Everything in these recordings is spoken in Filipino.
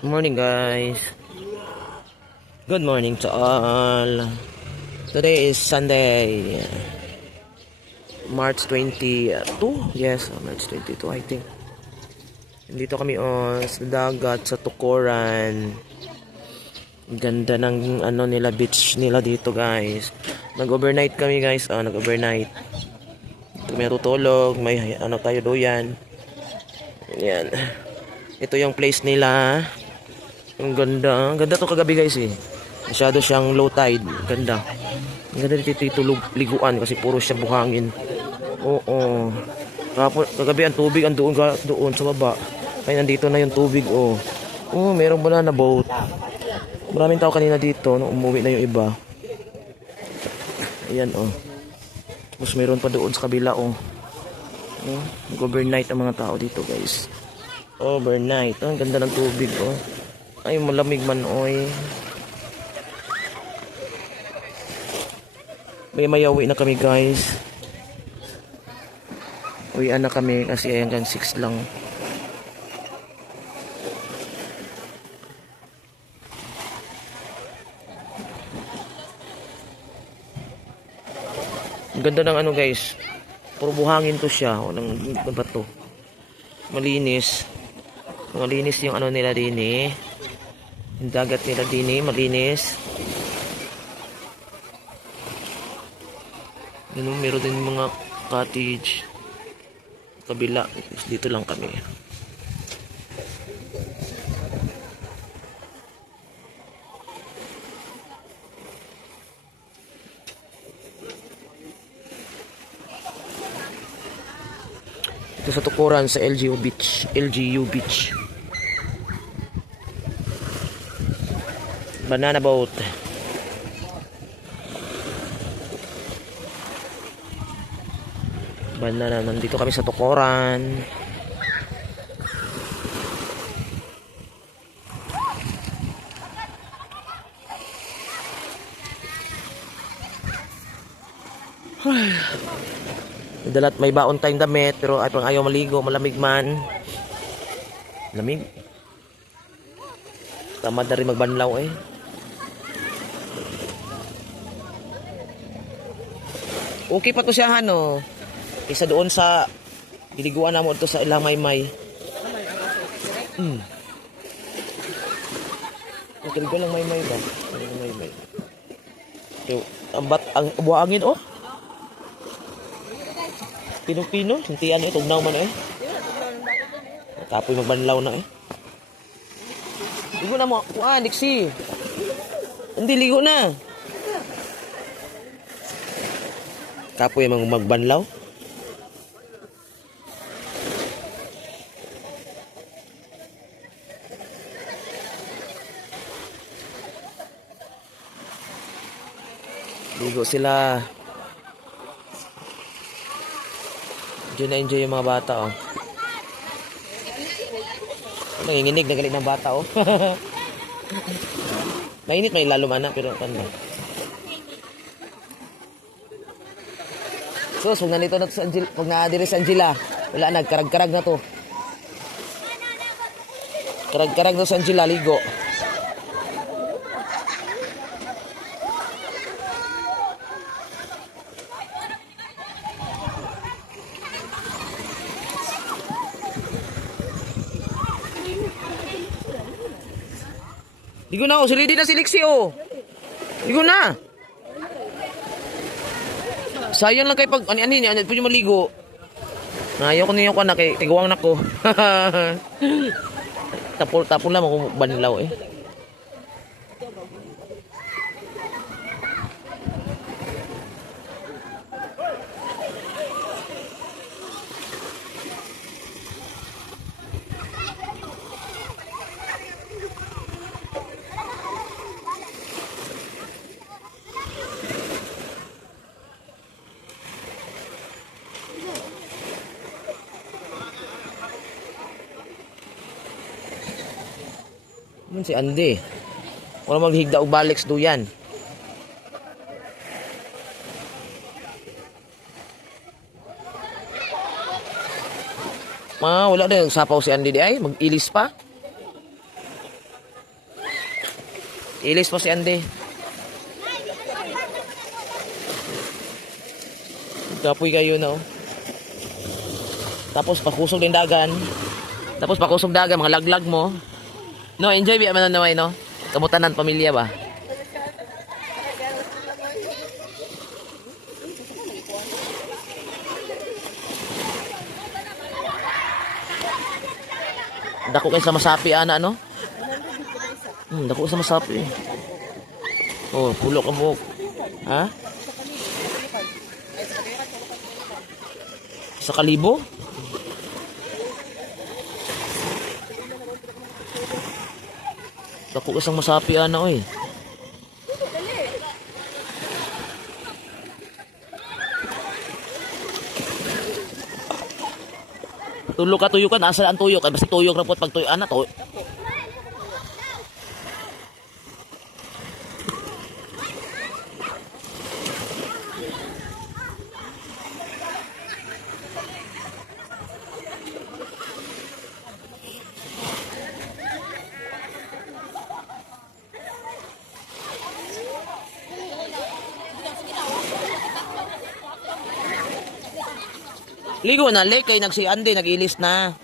Morning guys. Good morning to all. Today is Sunday, March 22. Yes, March 22 I think. Dito kami sa dagat sa Tukuran. Ganda ng nila, beach nila dito guys. Nag-overnight kami guys. Nag-overnight. May tutulog, may tayo doyan. Yan. Ito yung place nila. Ang ganda. Ang ganda to kagabi guys eh. Masyado siyang low tide. Ganda. Ang ganda dito itulog liguan kasi puro siya buhangin. Oo. Kagabi ang tubig doon sa baba. Kaya nandito na yung tubig merong banana boat. Maraming tao kanina dito nung umuwi na yung iba. Ayan Tapos meron pa doon sa kabila Overnight ang mga tao dito guys. Overnight. Ang ganda ng tubig Ay malamig man Mayawi na kami guys. Uwian na kami kasi hanggang 6 lang. Ang ganda ng guys. Puro buhangin to siya. Walang bato. Malinis. Malinis yung nila din Yung dagat nila din malinis. Meron din mga cottage. Kabila. Dito lang kami. Ito sa Tukuran sa LGU Beach. Banana boat. Nandito kami sa Tukuran. May baon tayong damit pero ayaw maligo, malamig man. Lamig. Tamad na rin magbanlaw Okay pa to siya Isa doon sa biliguan na mo ito sa ilang Maymay. Ito lang Maymay ba? Maymay. So, ang buhangin Pino-pino, sintian tugnaw man Tapoy magbanlaw na Ligo na mo, Dixie. Hindi ligo na. Kapoy magbanlaw. Ligo sila. Enjoy yung mga bata Nanginginig na galit ng bata Mainit may lalo man pero ba? So nandito na to sa Angela. Pag naadiri sa Angela, wala nagkarag-karag na to. Karag-karag na sa Angela ligo. Ligo na ready na si Lixie Ligo na. Sayang lang kay pag ani pwede maligo. Ayaw ko niyo kay tiguang nako. Tapol lang ako banlaw Si Andy. Wala maghigda og balik duyan. Wala na yung sapaw si Andy di ay. Mag-ilis pa. Ilis po si Andy. Kapoy kayo no. Tapos pakusog din dagan. Tapos pakusog dagan mga laglag mo. No, enjoy biya man naway no. Kamutanan pamilya ba? Dako kayo sa masapi ana no? Dako sa masapi. Oh, pulo ka buhok. Ha? Sa kalibo? Dako ka sa masapi ana oy. Tulo ka tuyukan, asa ang tuyok? Ay basta tuyok ra pot pag tuyo ana to. Ligo na, lek kay nagsi Andy nag-ilis na.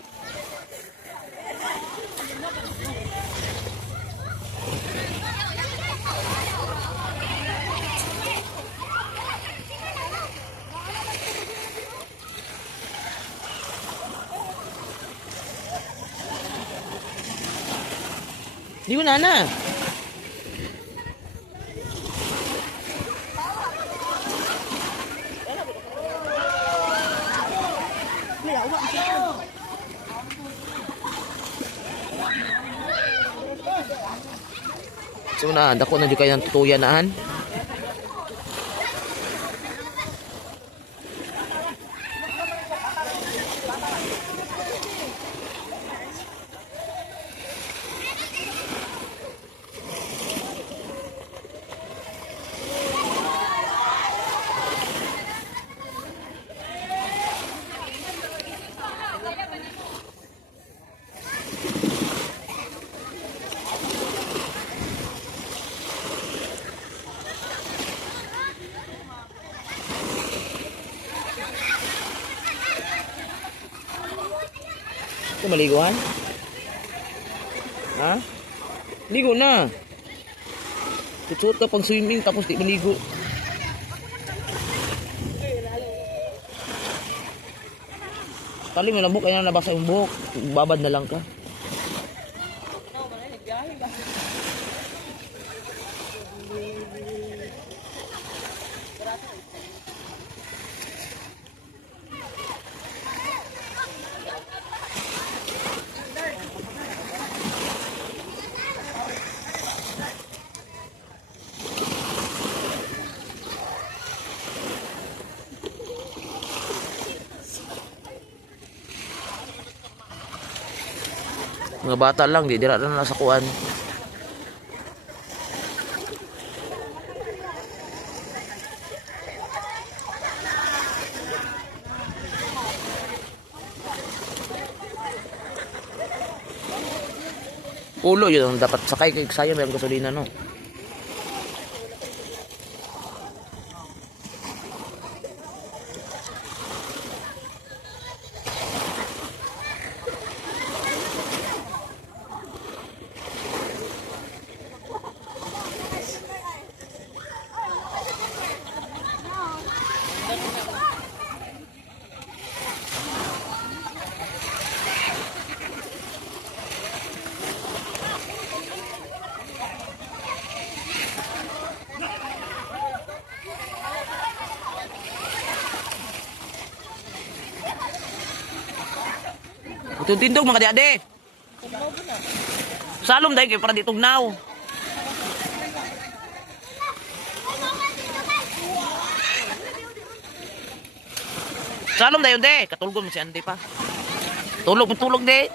Ligo na na. So na, dako na di kayo ng tutuyanaan. Ito maliguan? Ha? Ligo na. Tutsuot ka pang swimming tapos di maligo. Kali mo labok, kaya nabasa yung buhok. Babad na lang ka. Mga bata lang, di dira na nasa kuan. Ulo yun ang dapat sakay kay sayang may gasolina no. Itong tindog mga di-ade. Salom dahil kayo para di tugnaw. Salom dahil de. Katulog mo si Andy pa. Tulog de.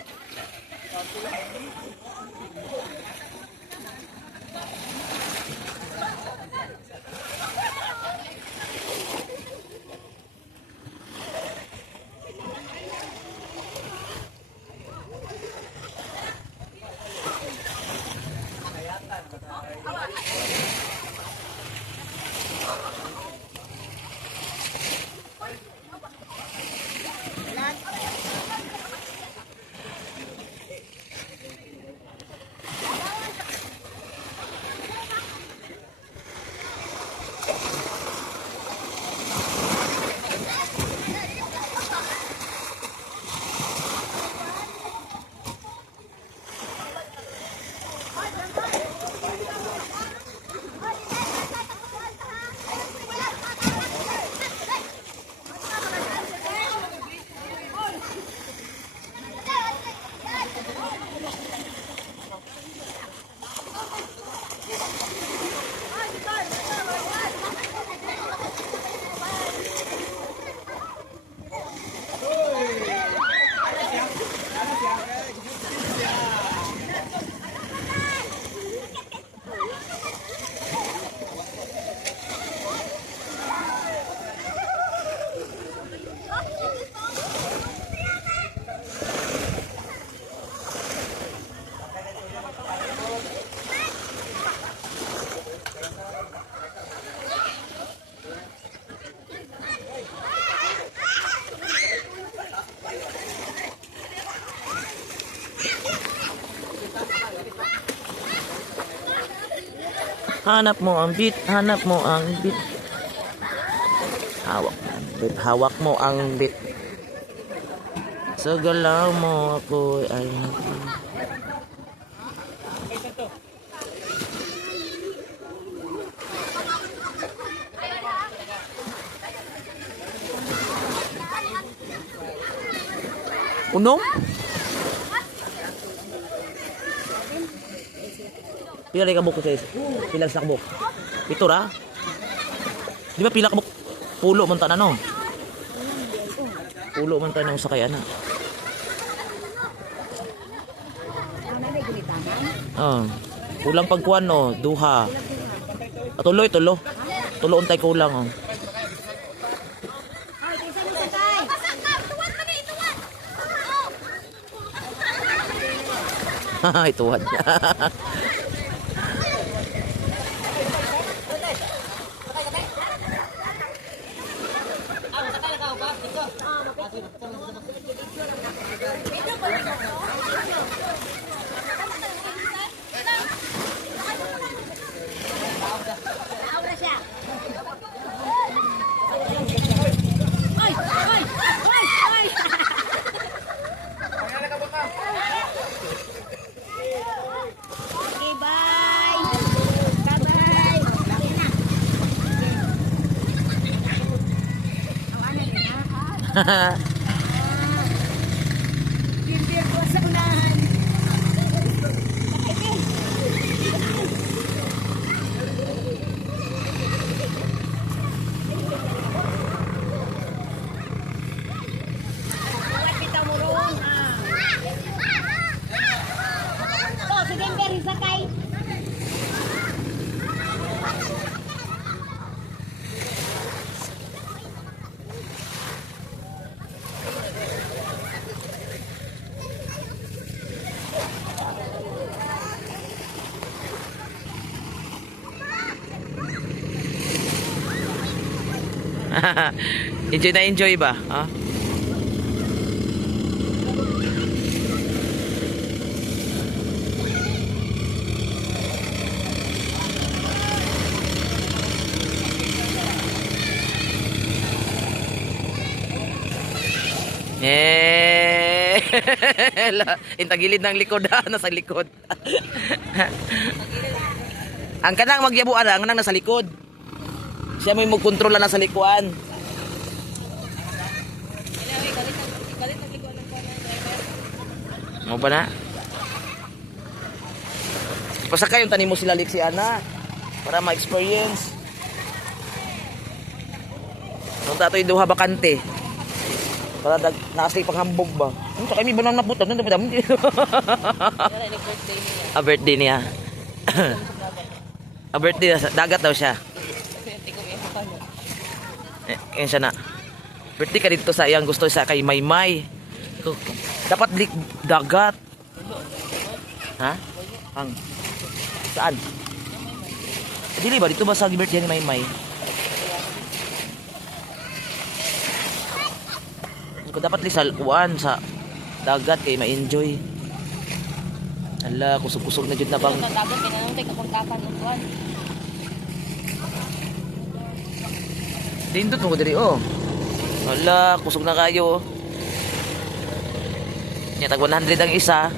Hanap mo ang beat, hanap mo ang beat. Hawak, beat, hawak mo ang beat. Sa galaw mo ako ay Unom? Pila rin ka buko sa isa? Pila sa kabuk? Ito ra? Di ba pila ka buk? Pulo man tanan no? Pulo man tanan sa kaya na. Kulang pagkuan no, duha. Tuloy. Tulo untay kulang oh. Haha, ituwan. Bimbir ko sa unahan. Buat kita murung. Oh, si Bimbir sakay. Enjoy na enjoy ba? Ha? Intagilid ng likod ha, nasa likod. Ang kanang magyabuan, ang kanang nasa likod. Siya may magkontrol na sa likuan. Mo ba na? Pasakay yung tanim mo sila si Ana para ma-experience. Nung tatoy duha bakante. Para naasli pang hambog ba? Saka may banana puto. A birthday niya. A birthday niya. Dagat daw siya. Yan siya na. Birthday ka dito sa iyang gusto sa kay Maymay. So, dapat dagat. Ha? Ang saan? Dili ba dito ba sa birthday ni Maymay? So, dapat lisal uwan sa dagat kay ma-enjoy. Ala, kusog-kusog na jud na bang. Dagat pinanong kapag kapan uwan. Dindot mo ko diri oh. Wala, kusog na kayo. Nya tag 100 ang isa.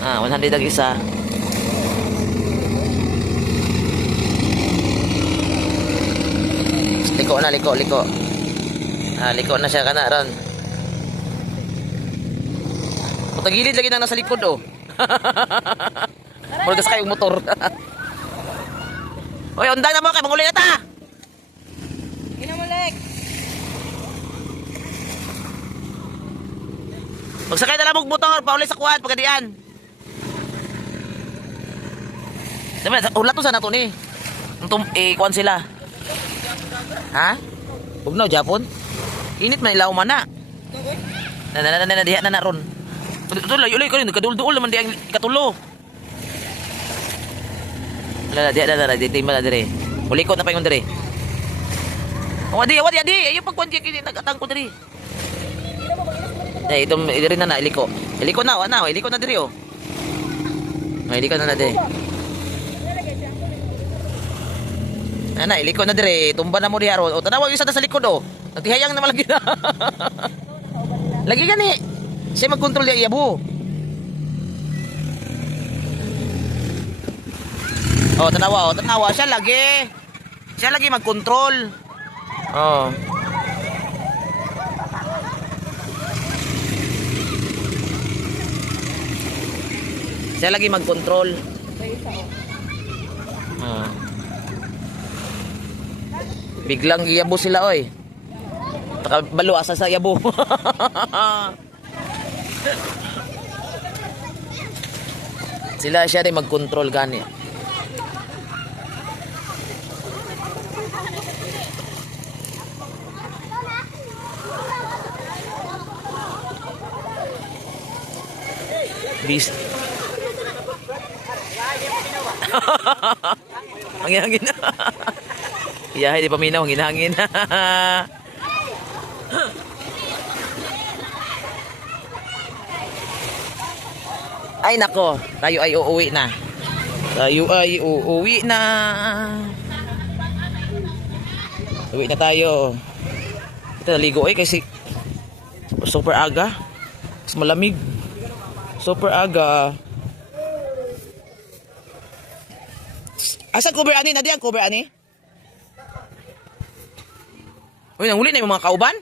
100 ang isa. Liko na, liko. Liko na siya kana ron. Patagilid lagi nang nasa likod oh. Murgas kayong motor. Oy, undan na mo kay manguli na ta. Magsakay na lang mong motor, pauli sa kuwan, pagkadian. Sabi, ulat to sana to ni. Kuwan sila. Ha? Huwag na, Japon. Init man ilaw man na. Diha na ron. Ito, layo-layo ka rin, kadul-duol naman di ang katulo. Diha na, di timba na dire. Ulikot na pa yung dire. Wadi, ayun pagkuwan kini nagatang ko dire. Eh, itong diri na iliko. Iliko na, iliko na diri oh. Iliko na dire. Ana, iliko na dire. Tumba na mo diha ron. O tanawa yung isa na sa likod o. Nagtihayang naman lagi na. Lagi gani. Siya mag-control diya iyabo. Oh, tanawa, oh, tanawa. Siya lagi. Siya lagi mag-control. Oh. Siya lagi mag-control. Ah. Biglang iyabo sila oy. Balo asa sa yabo. Sila siya rin mag-control gani. Bis. Hangin-hangin. Yeah, di paminaw, hangin-hangin. Ay nako, tayo ay uuwi na. Tayo ay uuwi na. Uwi na tayo. Ito naligo ay kasi super aga. Mas malamig. Super aga. Asa cover ani? Nadi ang cover ani? Uy, nanguli na yung mga kauban?